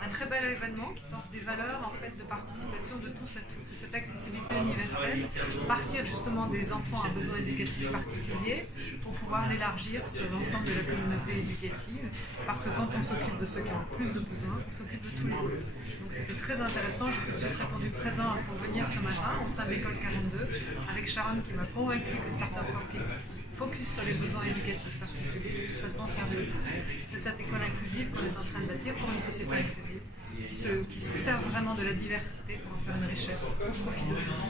Un très bel événement qui porte des valeurs en fait, de participation de tous à tous. C'est cette accessibilité universelle, partir justement des enfants à besoins éducatifs particuliers pour pouvoir l'élargir sur l'ensemble de la communauté éducative, parce que quand on s'occupe de ceux qui ont le plus de besoins, on s'occupe de tous les autres. Donc c'était très intéressant, j'ai tout de suite répondu présent pour venir ce matin au sein de l'école 42 avec Sharon qui m'a convaincu que Startup for Kids focus sur les besoins éducatifs particuliers, de toute façon servait de tous. C'est cette école inclusive qu'on est en train de bâtir pour une société inclusive, qui se sert vraiment de la diversité pour en faire une richesse au profit de tous.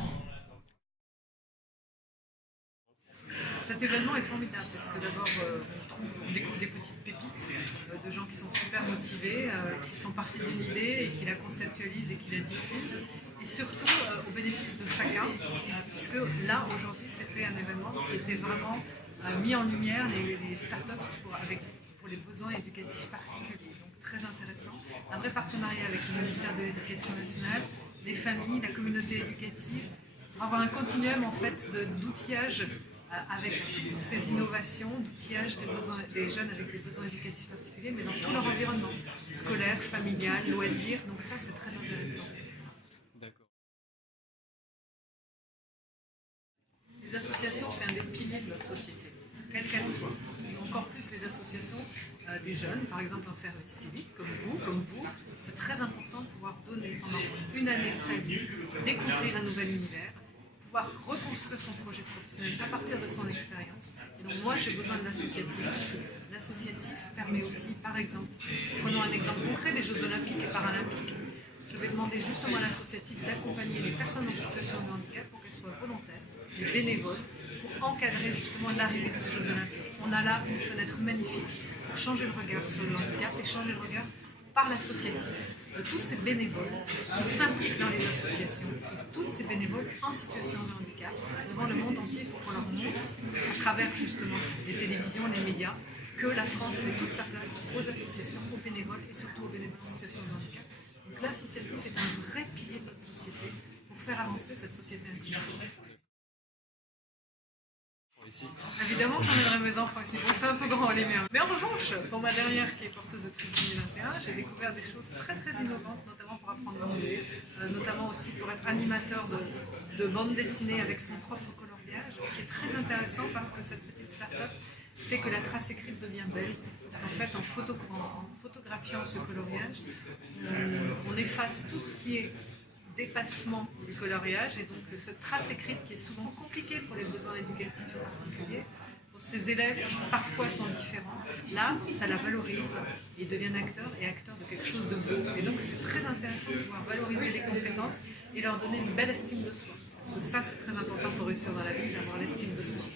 Cet événement est formidable parce que d'abord on découvre des petites pépites de gens qui sont super motivés, qui sont partis d'une idée et qui la conceptualisent et qui la diffusent, et surtout au bénéfice de chacun, puisque là aujourd'hui c'était un événement qui était vraiment mis en lumière les startups pour les besoins éducatifs particuliers. Donc très intéressant, un vrai partenariat avec le ministère de l'Éducation nationale, les familles, la communauté éducative, pour avoir un continuum en fait d'outillage avec toutes ces innovations d'outillage des jeunes avec des besoins éducatifs particuliers, mais dans tout leur environnement, scolaire, familial, loisirs, donc ça c'est très intéressant. D'accord. Les associations, c'est un des piliers de notre société, quelles qu'elles soient. Encore plus les associations des jeunes, par exemple en service civique, comme vous, c'est très important de pouvoir donner pendant une année de sa vie, découvrir un nouvel univers, pouvoir reconstruire son projet professionnel à partir de son expérience. Et donc moi j'ai besoin de l'associatif, parce que l'associatif permet aussi, par exemple, prenons un exemple concret, les Jeux Olympiques et Paralympiques. Je vais demander justement à l'associatif d'accompagner les personnes en situation de handicap pour qu'elles soient volontaires, des bénévoles, pour encadrer justement l'arrivée de ces Jeux Olympiques. On a là une fenêtre magnifique pour changer le regard sur le handicap et changer le regard par l'associatif de tous ces bénévoles qui s'impliquent dans les associations et toutes ces bénévoles en situation de handicap devant le monde entier. Il faut qu'on leur montre à travers justement les télévisions, les médias, que la France fait toute sa place aux associations, aux bénévoles et surtout aux bénévoles en situation de handicap. Donc l'associatif est un vrai pilier de notre société pour faire avancer cette société inclusive. Ici. Évidemment que j'emmènerai mes enfants ici, pour ça c'est grand les miens. Mais en revanche, pour ma dernière qui est porteuse de trisomie 21, j'ai découvert des choses très très innovantes, notamment pour apprendre l'anglais, notamment aussi pour être animateur de bande dessinée avec son propre coloriage, qui est très intéressant parce que cette petite start-up fait que la trace écrite devient belle, parce qu'en fait en photographiant ce coloriage, on efface tout ce qui est dépassement du coloriage et donc cette trace écrite qui est souvent compliquée pour les besoins éducatifs particuliers, pour ces élèves qui parfois sont différents, là ça la valorise et ils deviennent acteurs et acteurs de quelque chose de beau. Et donc c'est très intéressant de pouvoir valoriser les compétences et leur donner une belle estime de soi. Parce que ça c'est très important pour réussir dans la vie, d'avoir l'estime de soi.